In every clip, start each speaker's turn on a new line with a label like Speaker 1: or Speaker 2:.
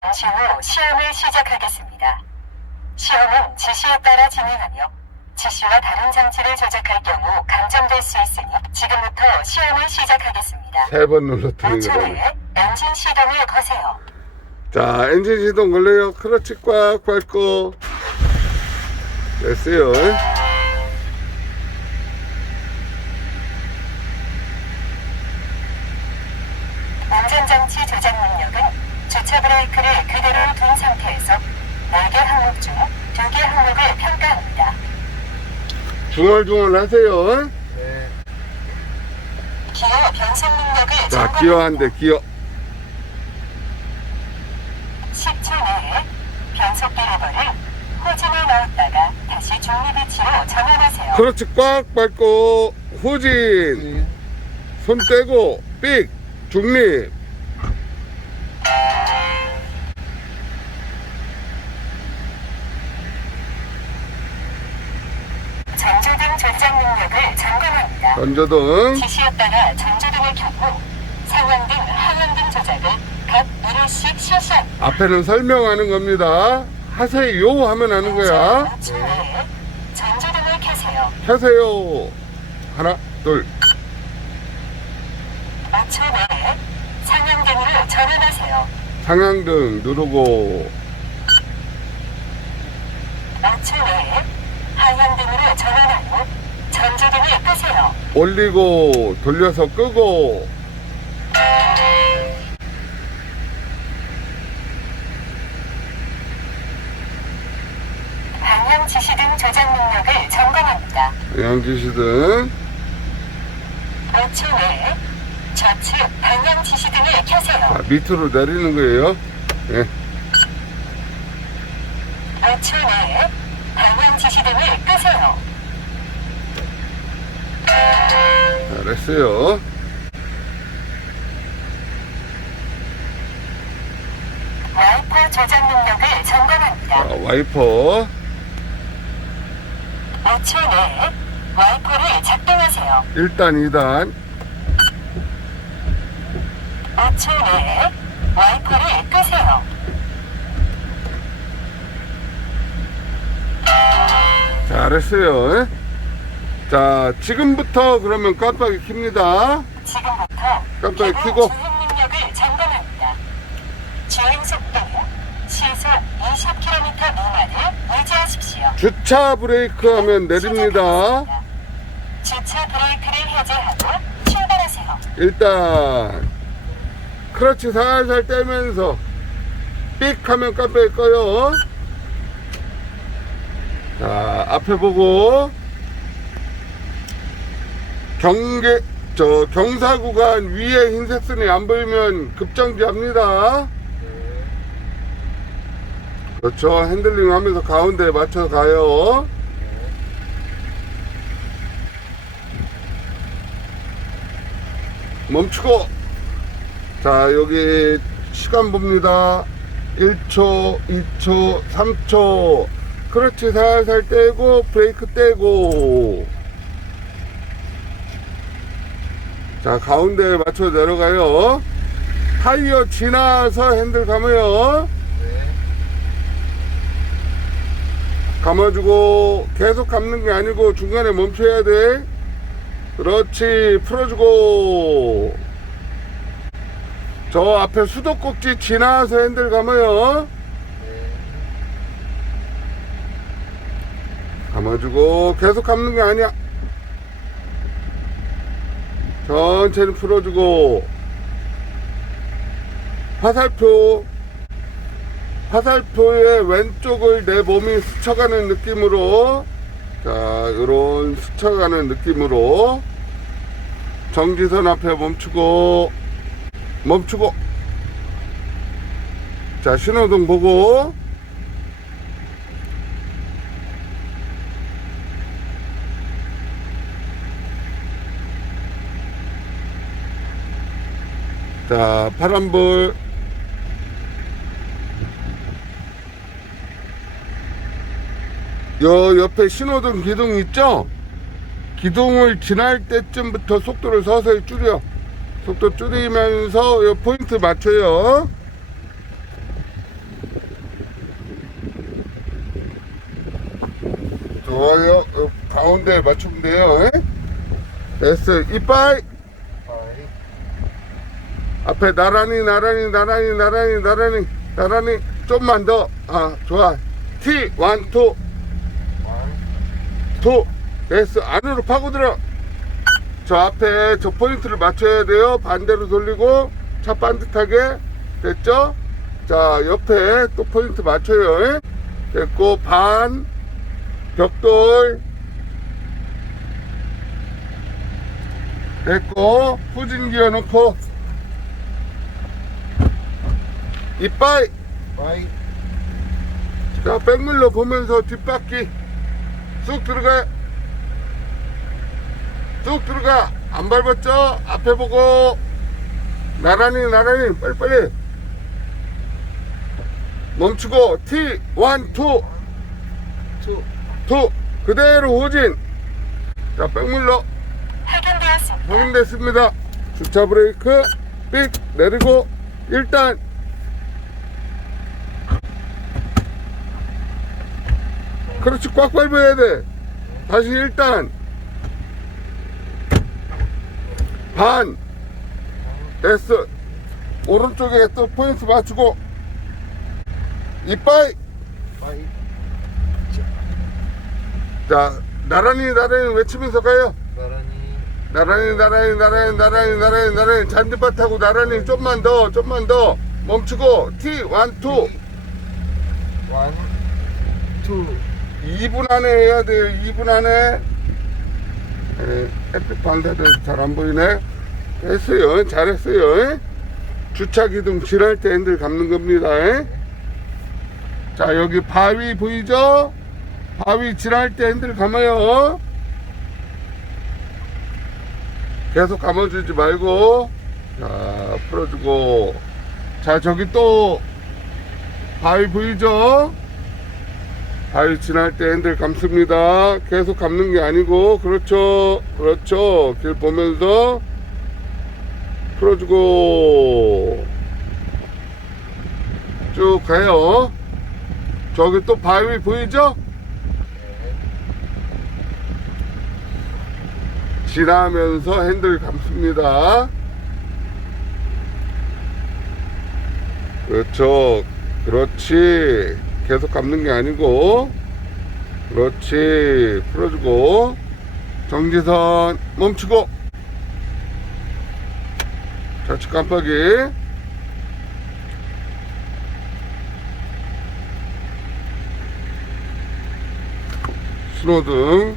Speaker 1: 잠시 후 시험을 시작하겠습니다. 시험은 지시에 따라 진행하며 지시와 다른 장치를 조작할 경우 감점될 수 있으니 지금부터 시험을 시작하겠습니다.
Speaker 2: 세 번 눌렀더니
Speaker 1: 5초
Speaker 2: 그러네.
Speaker 1: 내에 엔진 시동을 거세요.
Speaker 2: 자, 엔진 시동 걸려요. 클러치 꽉 밟고. 됐어요.
Speaker 1: 운전장치 조작 능력은 주차 브레이크를 그대로 둔 상태에서 4개 항목 중 2개 항목을 평가합니다.
Speaker 2: 중얼중얼 하세요.
Speaker 1: 기어 변속 능력을
Speaker 2: 자,
Speaker 1: 점검합니다.
Speaker 2: 기어 한 대, 기어.
Speaker 1: 10초 내에 변속기 레버를 호진을 넣었다가 다시 중립 위치로 전환하세요.
Speaker 2: 클러치 꽉 밟고, 후진. 손 떼고, 삑. 중립.
Speaker 1: 전조등 조작 능력을 점검합니다.
Speaker 2: 전조등.
Speaker 1: 지시였다가 전조등을 켜고 상황 등, 하향 등 조작을 각 1회씩 실시합니다.
Speaker 2: 앞에는 설명하는 겁니다. 하세요 하면 하는 거야.
Speaker 1: 5초 내에 전조등을 켜세요.
Speaker 2: 켜세요. 하나, 둘.
Speaker 1: 5초 내에 상향등으로 전환하세요.
Speaker 2: 상향등 누르고.
Speaker 1: 5초 내에 하향등으로 전환하고 전조등을 끄세요.
Speaker 2: 올리고, 돌려서 끄고.
Speaker 1: 방향 지시등 조작 능력을 점검합니다.
Speaker 2: 양지시등.
Speaker 1: 5초 내에 좌측 방향 지시등을 켜세요.
Speaker 2: 자, 밑으로 내리는 거예요. 예.
Speaker 1: 5초 내에 방향 지시등을 끄세요.
Speaker 2: 잘했어요.
Speaker 1: 와이퍼 조작 능력을 점검합니다.
Speaker 2: 자, 와이퍼.
Speaker 1: 5초 내에 와이퍼를 작동하세요.
Speaker 2: 1단, 2단.
Speaker 1: 5초 내에 와이퍼를 끄세요.
Speaker 2: 잘했어요. 예? 자, 지금부터 그러면 깜빡이 킵니다.
Speaker 1: 지금부터
Speaker 2: 깜빡이 켜고.
Speaker 1: 주행 능력을 점검합니다. 주행 속도는 시속 20km 미만을 유지하십시오.
Speaker 2: 주차 브레이크 하면 내립니다.
Speaker 1: 주차 브레이크를 해제하고 출발하세요.
Speaker 2: 일단, 크러치 살살 떼면서, 삑 하면 깜빡이 꺼요. 자, 앞에 보고, 경계, 저, 경사 구간 위에 흰색 선이 안 보이면 급정지 합니다. 그렇죠. 핸들링 하면서 가운데 맞춰서 가요. 멈추고 자 여기 시간 봅니다 1초 2초 3초 그렇지 살살 떼고 브레이크 떼고 자 가운데 맞춰 내려가요. 타이어 지나서 핸들 감아요. 감아주고 계속 감는 게 아니고 중간에 멈춰야 돼. 그렇지 풀어주고. 저 앞에 수도꼭지 지나서 핸들 감아요. 감아주고 계속 감는 게 아니야 천천히 풀어주고 화살표 화살표의 왼쪽을 내 몸이 스쳐가는 느낌으로 자, 요런 스쳐가는 느낌으로 정지선 앞에 멈추고 멈추고. 자, 신호등 보고 자, 파란불. 요 옆에 신호등 기둥 있죠? 기둥을 지날 때쯤부터 속도를 서서히 줄여. 속도 줄이면서 요 포인트 맞춰요. 좋아요. 가운데 맞추면 돼요. 예? 에? S
Speaker 3: 이빨.
Speaker 2: 앞에 나란히, 나란히, 나란히, 나란히, 나란히, 나란히. 좀만 더. 아, 좋아. T, 원, 투. 됐어. 안으로 파고들어. 저 앞에 저 포인트를 맞춰야 돼요. 반대로 돌리고, 차 반듯하게. 됐죠? 자, 옆에 또 포인트 맞춰요. 에? 됐고, 반, 벽돌. 됐고, 후진 기어 넣고, 이빠이.
Speaker 3: 빠이.
Speaker 2: 자, 백밀러 보면서 뒷바퀴 쑥 들어가. 쑥 들어가. 안 밟았죠? 앞에 보고. 나란히, 나란히, 빨리빨리. 멈추고, T, 1, 2,
Speaker 3: 투.
Speaker 2: 2. 그대로 후진. 자, 백밀러
Speaker 1: 확인되었습니다.
Speaker 2: 확인됐습니다. 주차 브레이크, 삑, 내리고, 일단. 그렇지, 꽉 밟아야 돼. 다시 일단. 반. 됐어. 오른쪽에 또 포인트 맞추고. 이빠이.
Speaker 3: 빠이.
Speaker 2: 자, 나란히, 나란히 외치면서 가요.
Speaker 3: 나란히.
Speaker 2: 나란히 나란히 나란히 나란히 나란히 나란히 잔디밭 타고 나란히 좀만 더 좀만 더 멈추고 T 원투
Speaker 3: 원. 투.
Speaker 2: 2분 안에 해야 돼요. 2분 안에. 에, 햇빛 반사돼서 잘 안 보이네. 했어요. 잘했어요. 에? 주차 기둥 지날 때 핸들 감는 겁니다. 에? 자 여기 바위 보이죠? 바위 지날 때 핸들 감아요. 계속 감아주지 말고. 자 풀어주고. 자 저기 또 바위 보이죠 바위 지날 때 핸들 감습니다 계속 감는 게 아니고 그렇죠 그렇죠 길 보면서 풀어주고 쭉 가요 저기 또 바위 보이죠 지나면서 핸들 감습니다. 그렇죠. 그렇지. 계속 감는 게 아니고. 그렇지. 풀어주고. 정지선 멈추고. 좌측 깜빡이. 신호등.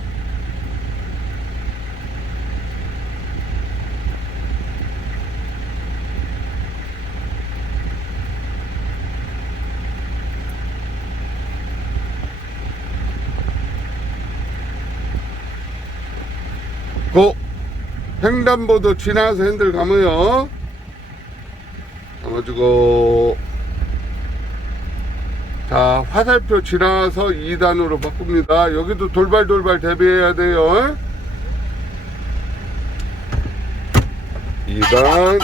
Speaker 2: 고 횡단보도 지나서 핸들 감아요. 감아주고 자 화살표 지나서 2단으로 바꿉니다. 여기도 돌발 돌발 대비해야 돼요. 2단.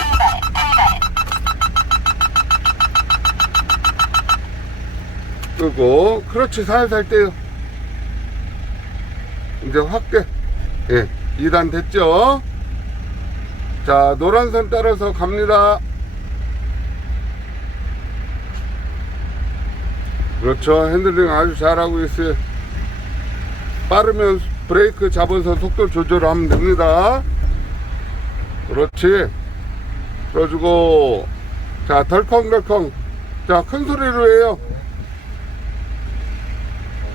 Speaker 2: 끄고 그렇지 살살 떼요. 이제 확대 예 2단 됐죠 자 노란선 따라서 갑니다. 그렇죠. 핸들링 아주 잘하고 있어요. 빠르면 브레이크 잡아서 속도 조절하면 됩니다. 그렇지. 풀어주고 자 덜컹덜컹. 자 큰 소리로 해요.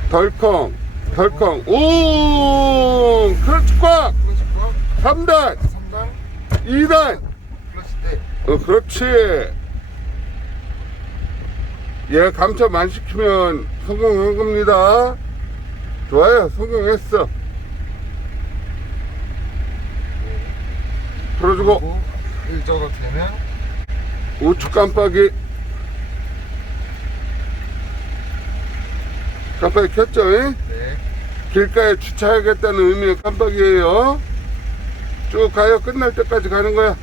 Speaker 2: 덜컹 덜컹. 오! 그렇지 꽉!
Speaker 3: 플러스 꽉.
Speaker 2: 3단
Speaker 3: 3단.
Speaker 2: 2단
Speaker 3: 플러스 때.
Speaker 2: 어 그렇지 얘 감점 안 시키면 성공한 겁니다 좋아요 성공했어
Speaker 3: 풀어주고 일정도 되면
Speaker 2: 우측 깜빡이 깜빡이 켰죠? 잉?
Speaker 3: 네.
Speaker 2: 길가에 주차하겠다는 의미의 깜빡이에요 쭉 가요. 끝날 때까지 가는 거야